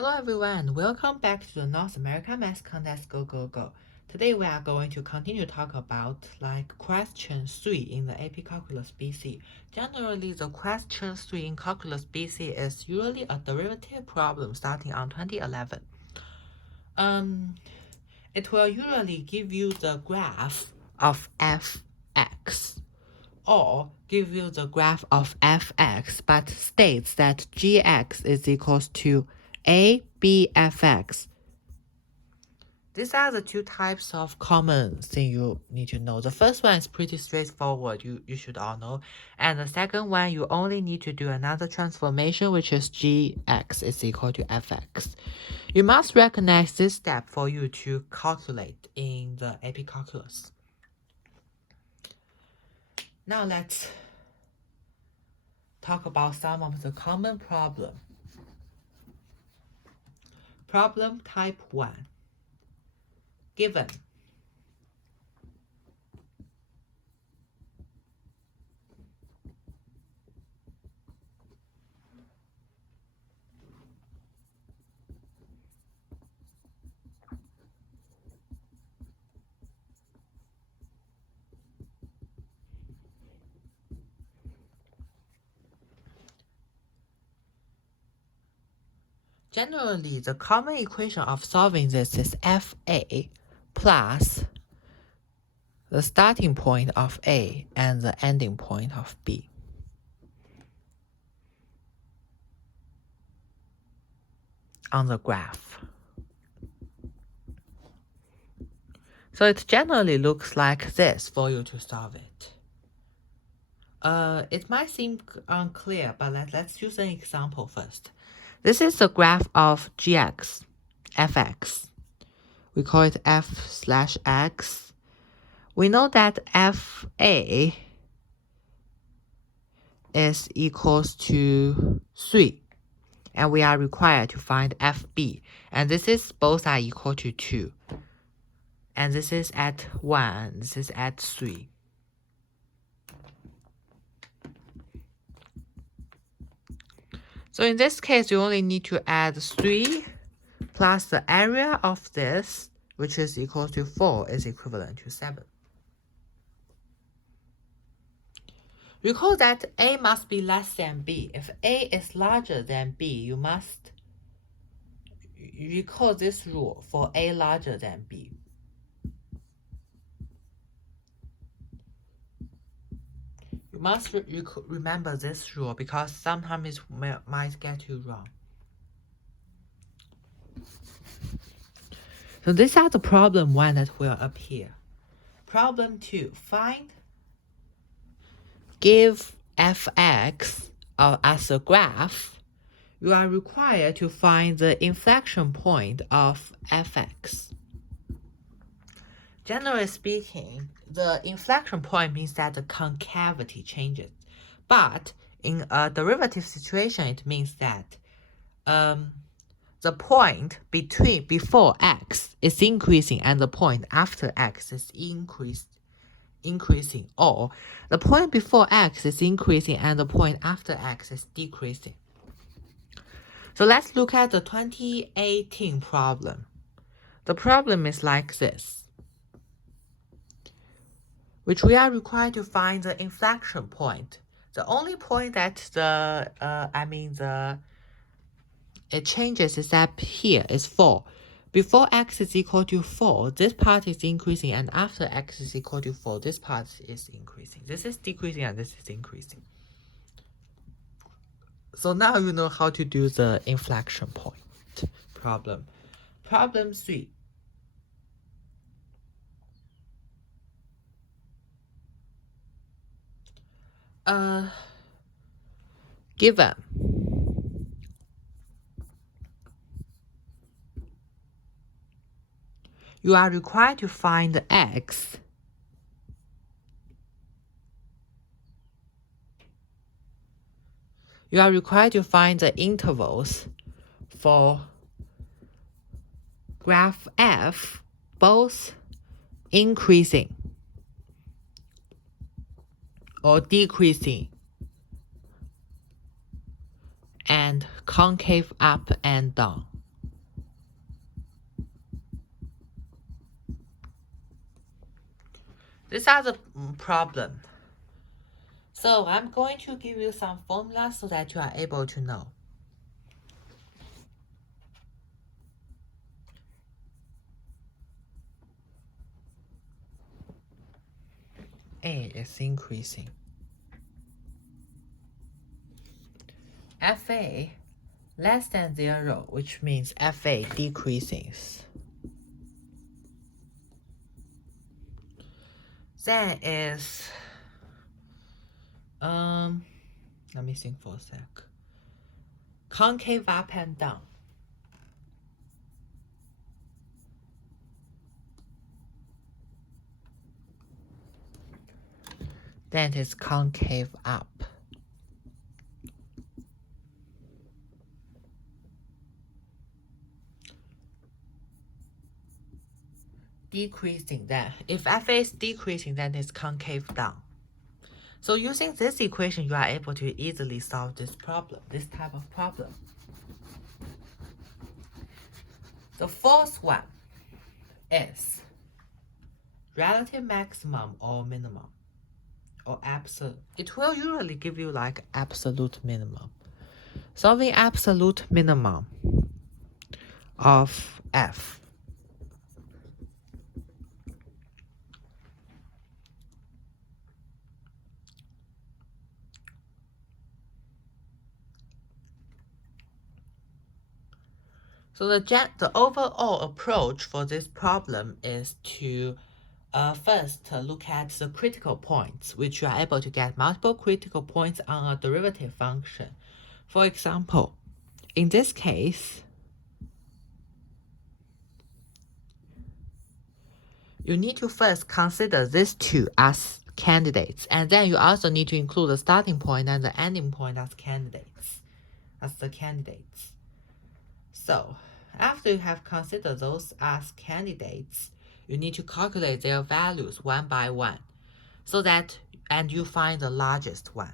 Hello everyone, welcome back to the North America Math Contest Go Go Go. Today we are going to continue to talk about question 3 in the AP Calculus BC. Generally, the question 3 in Calculus BC is usually a derivative problem starting on 2011. It will usually give you the graph of fx or give you the graph of fx, but states that gx is equals to ABFX. These are the two types of common thing you need to know. The first one is pretty straightforward, you should all know. And the second one, you only need to do another transformation, which is gx is equal to fx. You must recognize this step for you to calculate in the AP Calculus. Now let's talk about some of the common problem. Problem type 1. Given generally, the common equation of solving this is FA plus the starting point of A and the ending point of B. On the graph. So it generally looks like this for you to solve it. It might seem unclear, but let's use an example first. This is the graph of gx, fx. We call it f/x. We know that fa is equals to 3. And we are required to find fb. And this is both are equal to 2. And this is at 1, this is at 3. So in this case, you only need to add 3 plus the area of this, which is equal to 4, is equivalent to 7. Recall that A must be less than B. If A is larger than B, you must recall this rule for A larger than B. You must remember this rule because sometimes it might get you wrong. So these are the problem 1 that will appear. Problem 2, give fx as a graph. You are required to find the inflection point of fx. Generally speaking, the inflection point means that the concavity changes. But in a derivative situation, it means that the point before x is increasing and the point after x is increasing, or the point before x is increasing and the point after x is decreasing. So let's look at the 2018 problem. The problem is like this, which we are required to find the inflection point. The only point that it changes is that here is 4. Before x is equal to 4, this part is increasing, and after x is equal to 4, this part is increasing. This is decreasing and this is increasing. So now you know how to do the inflection point problem. Problem 3. Given you are required to find x you are required to find the intervals for graph f, both increasing or decreasing and concave up and down. These are the problem. So I'm going to give you some formulas so that you are able to know. A is increasing. FA less than 0, which means FA decreases. Then is let me think for a sec. Concave up and down. Then is concave up. Decreasing, then if FA is decreasing, then it's concave down. So using this equation, you are able to easily solve this problem, this type of problem. The fourth one is relative maximum or minimum or absolute. It will usually give you like absolute minimum. Solving absolute minimum of F. So the overall approach for this problem is to first look at the critical points, which you are able to get multiple critical points on a derivative function. For example, in this case, you need to first consider these two as candidates, and then you also need to include the starting point and the ending point as candidates, So, after you have considered those as candidates, you need to calculate their values one by one, and you find the largest one.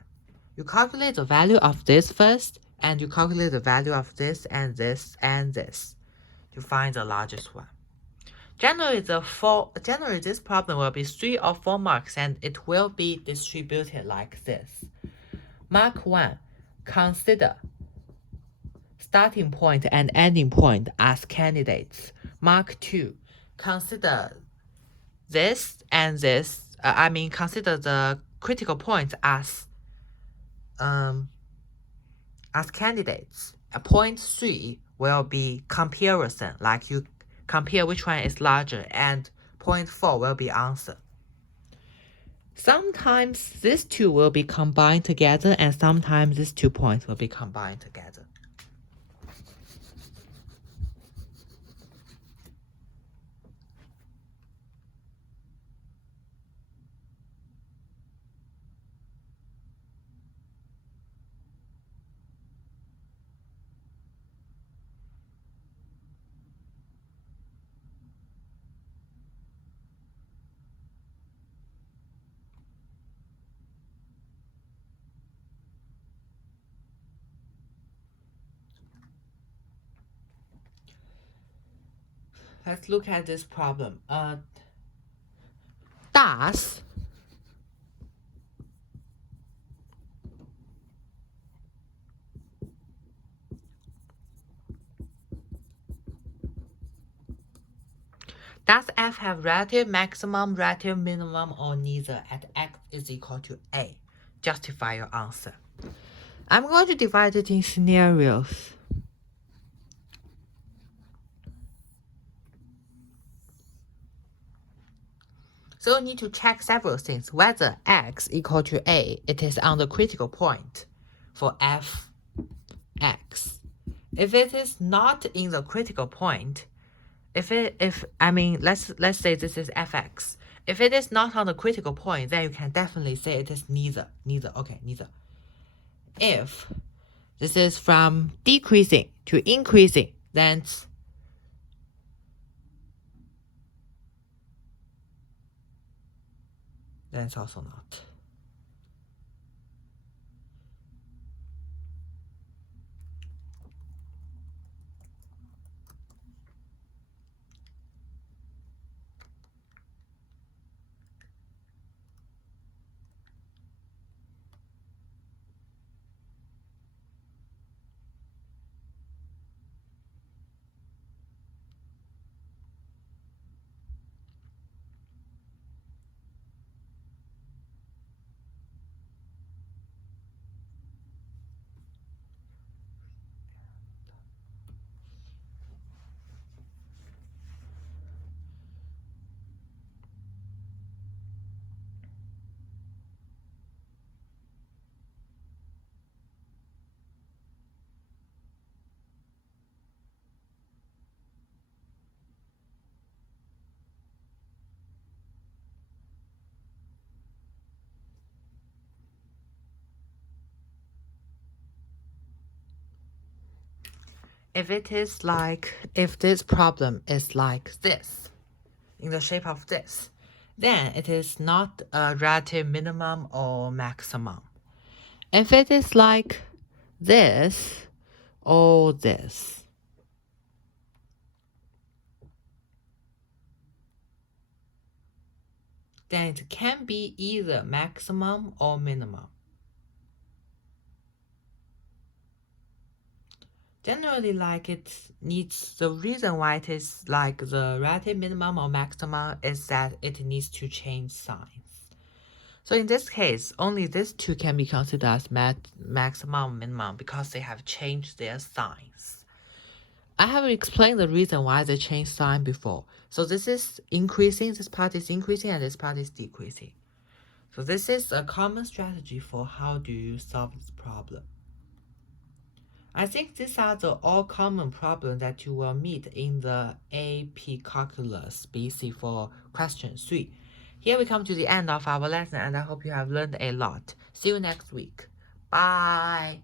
You calculate the value of this first, and you calculate the value of this and this and this to find the largest one. Generally, this problem will be 3 or 4 marks, and it will be distributed like this. Mark 1, consider starting point and ending point as candidates. Mark 2, consider this and this. Consider the critical points as candidates. Point 3 will be comparison, like you compare which one is larger, and point 4 will be answer. Sometimes these two will be combined together, and sometimes these 2 points will be combined together. Let's look at this problem. Does F have relative maximum, relative minimum, or neither at x is equal to a? Justify your answer. I'm going to divide it in scenarios. So you need to check several things. Whether x equal to a, it is on the critical point for f(x). If it is not in the critical point, let's say this is fx. If it is not on the critical point, then you can definitely say it is neither. Okay, neither. If this is from decreasing to increasing, then it's also not. if this problem is like this, in the shape of this, then it is not a relative minimum or maximum. If it is like this or this, then it can be either maximum or minimum. Generally, the reason why it is like the relative minimum or maximum is that it needs to change signs. So in this case, only these two can be considered as maximum minimum because they have changed their signs. I have explained the reason why they changed sign before. So this is increasing, this part is increasing, and this part is decreasing. So this is a common strategy for how do you solve this problem. I think these are the all common problems that you will meet in the AP Calculus BC for question 3. Here we come to the end of our lesson, and I hope you have learned a lot. See you next week. Bye.